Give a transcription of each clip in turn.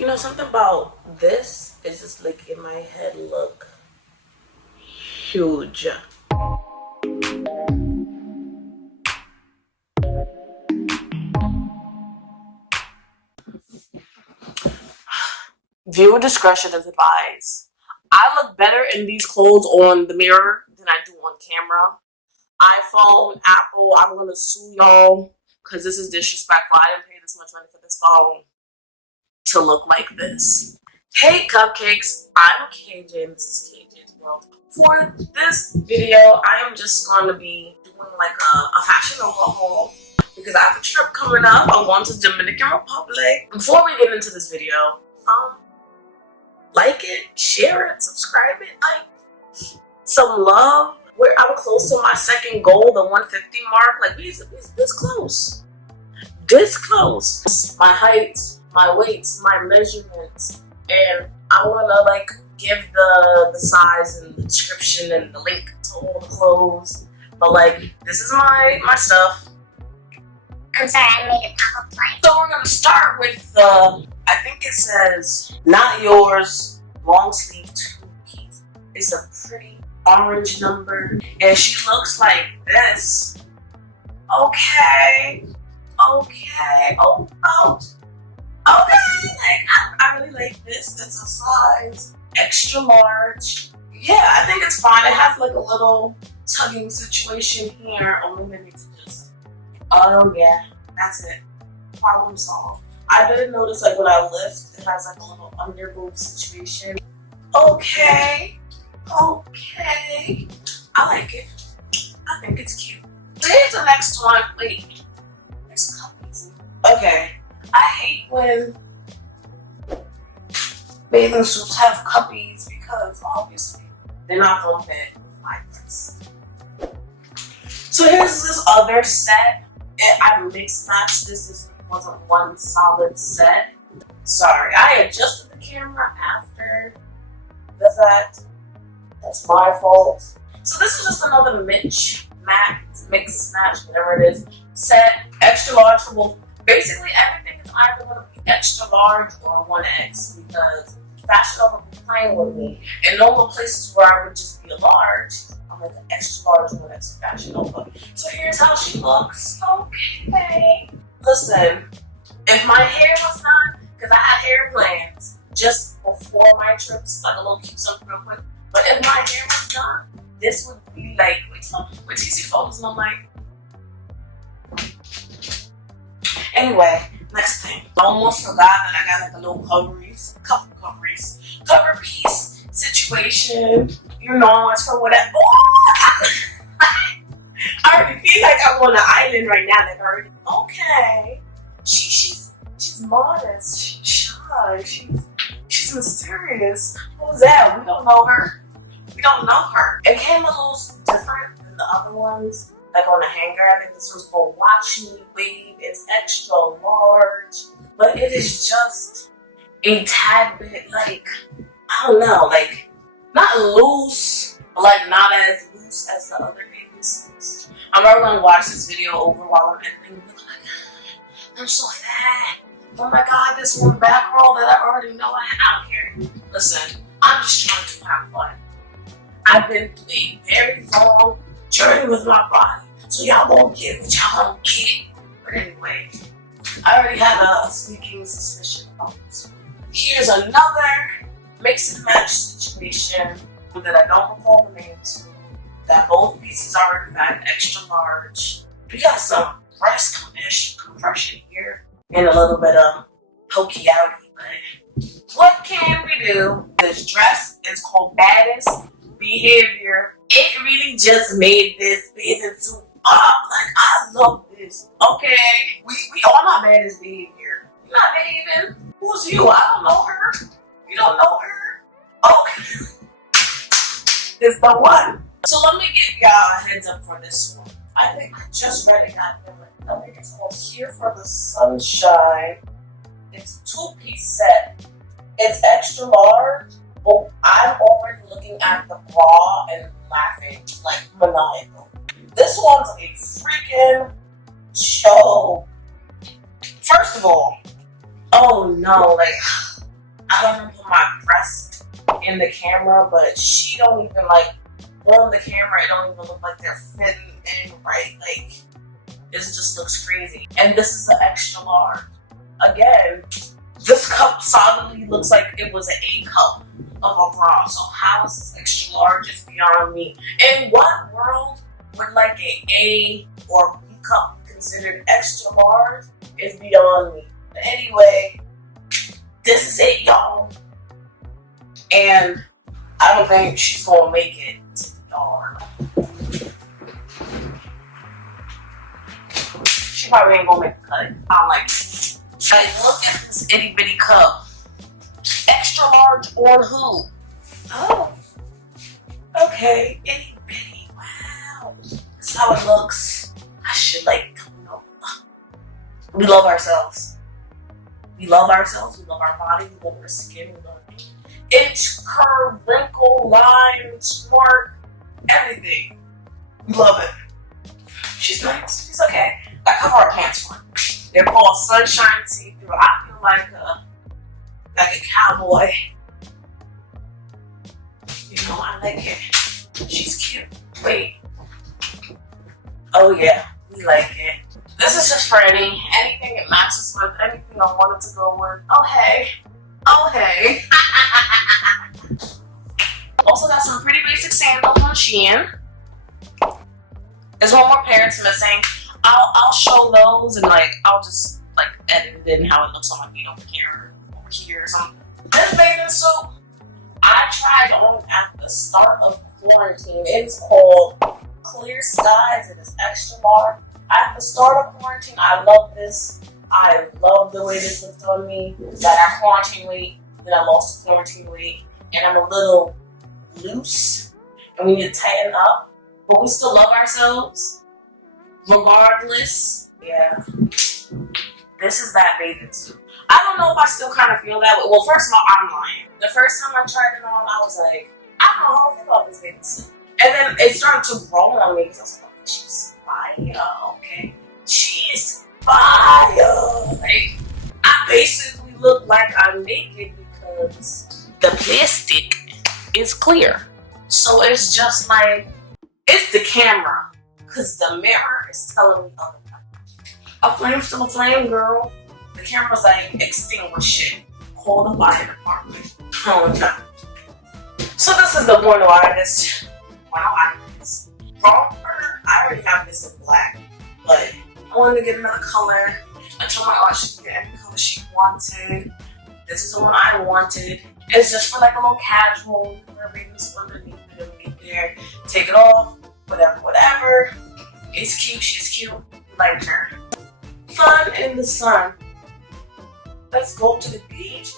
You know, something about this is just making my head look huge. Viewer discretion is advised. I look better in these clothes on the mirror than I do on camera. iPhone, Apple, I'm gonna sue y'all because this is disrespectful. I didn't pay this much money for this phone to look like this. Hey cupcakes, I'm Kayjay and this is Kayjay's World. For this video, I am just going to be doing like a fashion overhaul because I have a trip coming up. I'm going to Dominican Republic. Before we get into this video, like it, share it, subscribe it, like some love. I'm close to my second goal, the 150 mark. Like we this close. This close. My height, my weights, my measurements, and I wanna like give the size and the description and the link to all the clothes. But like this is my stuff. I'm sorry, I made a pop-up line. So we're gonna start with the, I think it says not yours, long sleeve 2-piece. It's a pretty orange number and she looks like this. Okay, okay, okay, like I really like this. It's a size extra large. Yeah, I think it's fine. It has like a little tugging situation here. Only maybe to just, oh yeah, that's it, problem solved. I did notice like when I lift, it has like a little under boob situation. Okay, okay, I like it. I think it's cute. Here's the next one. Wait, there's cupcakes. Okay, I hate when bathing suits have cuppies because obviously they're not gonna fit like this. So here's this other set. I mixed matched this. This wasn't one solid set. Sorry, I adjusted the camera after the fact. That's my fault. So this is just another mix match, whatever it is, set, extra large for both. Basically everything is either going to be extra large or 1X because Fashion Nova be playing with me. In normal places where I would just be a large, I'm like an extra large 1X Fashion Nova. So here's how she looks. Okay. Listen, if my hair was done, because I had hair plans just before my trips, like a little cute something real quick. But if my hair was done, this would be like, with TC photos, and I'm like, anyway, next thing. I almost forgot that I got like a little cover piece situation. You know, it's for whatever. I already feel like I'm on an island right now. Like already, okay. She's modest. She's shy. She's mysterious. Who's that? We don't know her. We don't know her. It came a little different than the other ones. Like on the hanger, I think this was for Watch Me Wave. It's extra large, but it is just a tad bit like, I don't know, like not loose, but like not as loose as the other bathing suits. I'm probably gonna watch this video over while I'm editing. Oh my god, I'm so fat. Oh my god, this one back roll that I already know I have here. Listen, I'm just trying to have fun. I've been through a very long journey with my body, so y'all won't get what y'all don't get. But anyway, I already had a sneaking suspicion about this. Here's another mix and match situation that I don't recall the name to, that both pieces are in fact extra large. We got some breast compression here and a little bit of pokey outy, but what can we do? This dress is called Baddest Behavior. It really just made this bathing suit up. Like, I love this. Okay, we all not baddest behavior. You're not behaving. Who's you? I don't know her. You don't know her? Okay. It's the one. So let me give y'all a heads up for this one. I think I just read it. I think it's called Here for the Sunshine. It's a 2-piece set. It's extra large. But I'm already looking at the bra and laughing like maniacal. This one's a freaking show. First of all, oh no, like I don't even put my breast in the camera, but she don't even like on the camera. It don't even look like they're fitting in right. Like it just looks crazy. And this is the extra large. Again, this cup solidly looks like it was an A cup of a bra. So how is this extra large? Is beyond me. In what world would like an A or B cup be considered extra large? Is beyond me. But anyway, this is it, y'all. And I don't think she's gonna make it to the yard. She probably ain't gonna make the cut. I don't like it. Like, look at this itty bitty cup. Extra large on who? Oh. Okay, itty bitty. Wow. That's how it looks. I should like, you know. We love ourselves. We love ourselves. We love our body. We love our skin. We love inch, curve, wrinkle, line, smart, everything. We love it. She's nice. She's okay. I cover our pants for her. They're called Sunshine See-Through. I feel like a cowboy. You know, I like it. She's cute. Wait. Oh yeah, we like it. This is just for anything it matches with, anything I wanted to go with. Oh hey. Oh hey. Also got some pretty basic sandals on Shein. There's one more pair it's missing. I'll show those and like I'll just like edit it in how it looks on my feet over here or something. This bathing suit I tried on at the start of quarantine. It's called Clear Skies. It is extra large. At the start of quarantine, I love this. I love the way this looked on me. That I quarantine weight, then I lost the quarantine weight, and I'm a little loose, and we need to tighten up, but we still love ourselves, regardless. Yeah, this is that bathing suit. I don't know if I still kind of feel that way. Well, first of all, I'm lying. The first time I tried it on, I was like, I don't know how I feel about this bathing suit. And then it started to grow on me because I was like, she's fire, okay? She's fire. Like, I basically look like I'm naked because the plastic is clear. So it's just like, it's the camera. Because the mirror is telling me otherwise. A flame's still a flame, girl. The camera's like, extinguish it. Call the fire department. Oh no. So this is the Buono Iris. From her, I already have this in black, but I wanted to get another color. I told my aunt she could get any color she wanted. This is the one I wanted. It's just for like a little casual, wear babies underneath it and get there. Take it off, whatever. It's cute, she's cute. Like her. Fun in the sun. Let's go to the beach.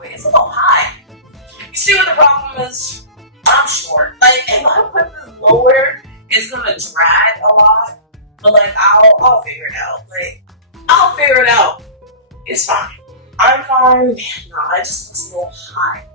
Wait, it's a little high. You see what the problem is? I'm short. Like, if I put this lower, it's gonna drag a lot. But like, I'll figure it out. Like, I'll figure it out. It's fine. I'm fine. No, I just looks a little high.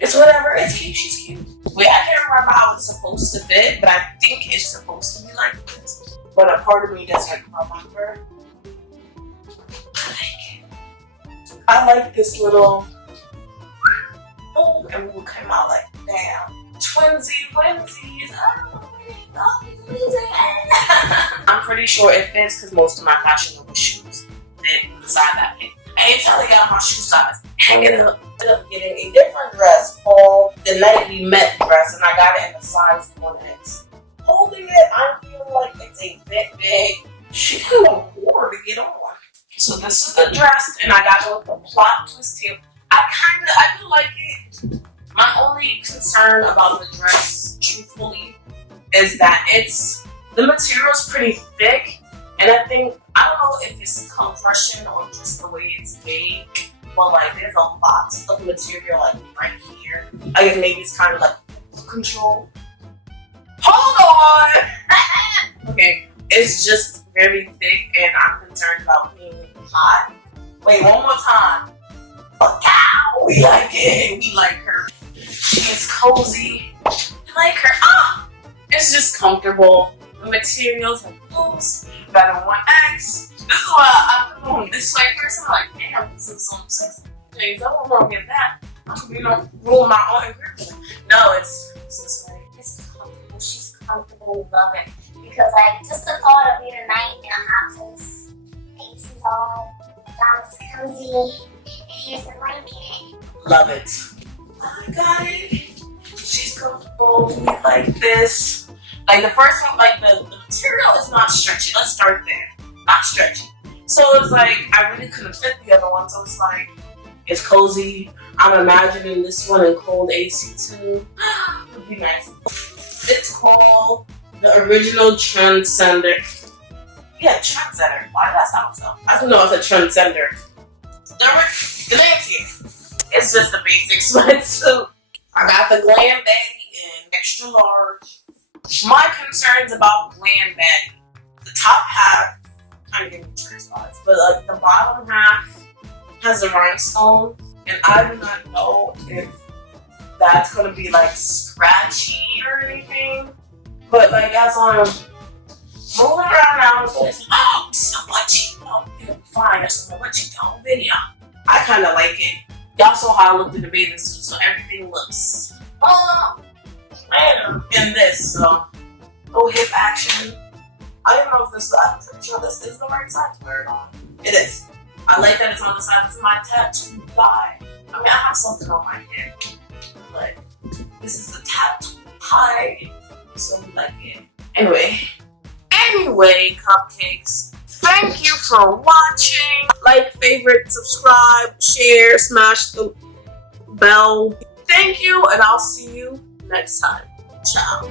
It's whatever. It's cute. She's cute. Wait, I can't remember how it's supposed to fit, but I think it's supposed to be like this. But a part of me doesn't remember. I like it. I like this little. Oh, and we will come out like, damn. Twinsy winsies. I'm pretty sure it fits because most of my fashionable shoes fit inside that pin. I ain't telling y'all my shoe size. Hanging up. I ended up getting a different dress called the Night We Met dress, and I got it in the size 1X. Holding it, I'm feeling like it's a bit big. She kind of hard to get on. So this is the dress, and I got it with the plot twist tail. I do like it. My only concern about the dress, truthfully, is that the material's pretty thick, and I don't know if it's compression or just the way it's made, but like there's a lot of material like right here. I guess maybe it's kind of like control. Hold on! Okay, it's just very thick, and I'm concerned about being hot. Wait, one more time. Ow! We like it. We like her. She is cozy. We like her. Ah! It's just comfortable. The materials are loose. Better 1X. This is why I put on this way first. I'm like, damn, this is so sexy. things. I don't want to get that. I could be rule my own ingredient. No, it's this way. It's comfortable. She's comfortable. Love it. Because like just the thought of being a night in a hot place, AC's on, Donna's cozy, and here's the blanket. Love it. I got it. She's comfortable. We like this. Like the first one, like the material is not stretchy. Let's start there. Not stretchy. So it's like I really couldn't fit the other one. So it's like it's cozy. I'm imagining this one in cold AC too. Would be nice. It's called the original Transcender. Yeah, Trendsetter. Why did that sound so? I don't know if it's a Transcender. The name's here. It's just the basic sweatsuit. I got the glam baggy in extra large. My concerns about glam baggy. The top half kind of give me church spots, but like the bottom half has a rhinestone, and I do not know if that's gonna be like scratchy or anything. But like as I'm moving around now, it's like, oh, so what you know, it'll be fine. So what you know, video. I kind of like it. Y'all saw how I looked in the bathing suit, so everything looks man in this. So no hip action. I don't know if this. I'm pretty sure this is the right side to wear it on. It is. I like that it's on the side. This is my tattoo tie. I mean, I have something on my head, but this is a tattoo tie, so we like it. Anyway, cupcakes. Thank you for watching. Like, favorite, subscribe, share, smash the bell. Thank you, and I'll see you next time. Ciao.